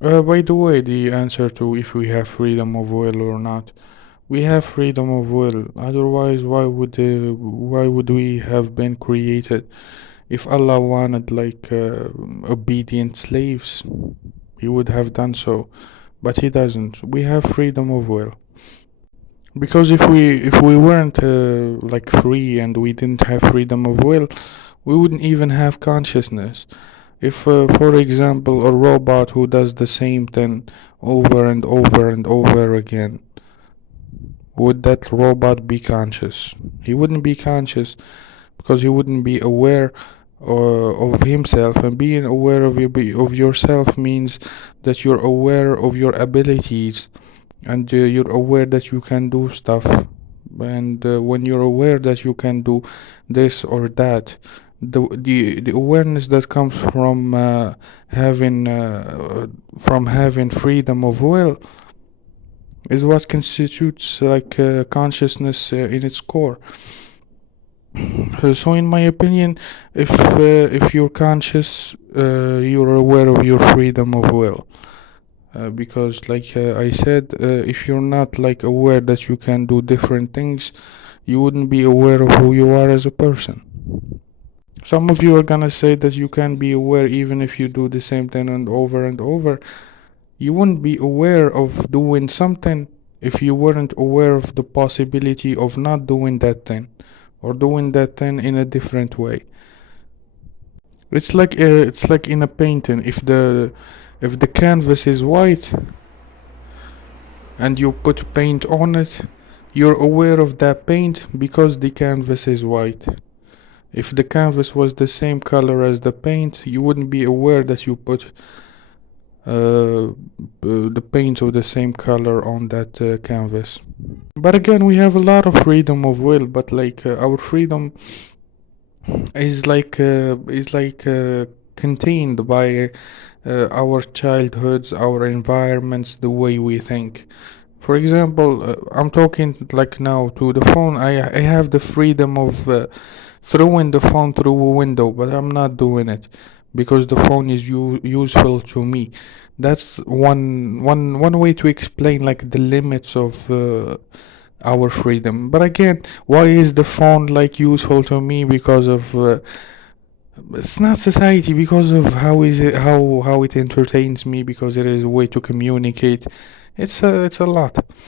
By the way, the answer to if we have freedom of will or not, we have freedom of will. Otherwise, why would we have been created? If Allah wanted obedient slaves, He would have done so, but He doesn't. We have freedom of will. Because if we weren't free and we didn't have freedom of will, we wouldn't even have consciousness. If, for example, a robot who does the same thing over and over and over again, would that robot be conscious? He wouldn't be conscious because he wouldn't be aware of himself, and being aware of yourself means that you're aware of your abilities, and you're aware that you can do stuff, and when you're aware that you can do this or that, the awareness that comes from having freedom of will is what constitutes consciousness in its core. So in my opinion, if you're conscious, you're aware of your freedom of will. Because I said, if you're not aware that you can do different things, you wouldn't be aware of who you are as a person. Some of you are gonna say that you can be aware even if you do the same thing and over. You wouldn't be aware of doing something if you weren't aware of the possibility of not doing that thing, or doing that thing in a different way. It's like in a painting. If the canvas is white and you put paint on it, you're aware of that paint because the canvas is white. If the canvas was the same color as the paint, you wouldn't be aware that you put the paint of the same color on that canvas. But again, we have a lot of freedom of will, but our freedom is contained by our childhoods, our environments, the way we think. For example, I'm talking now to the phone. I have the freedom of throwing the phone through a window, but I'm not doing it because the phone is useful to me. That's one way to explain the limits of our freedom. But again, why is the phone useful to me? Because of it's not society, because of how it entertains me, because it is a way to communicate. It's a lot.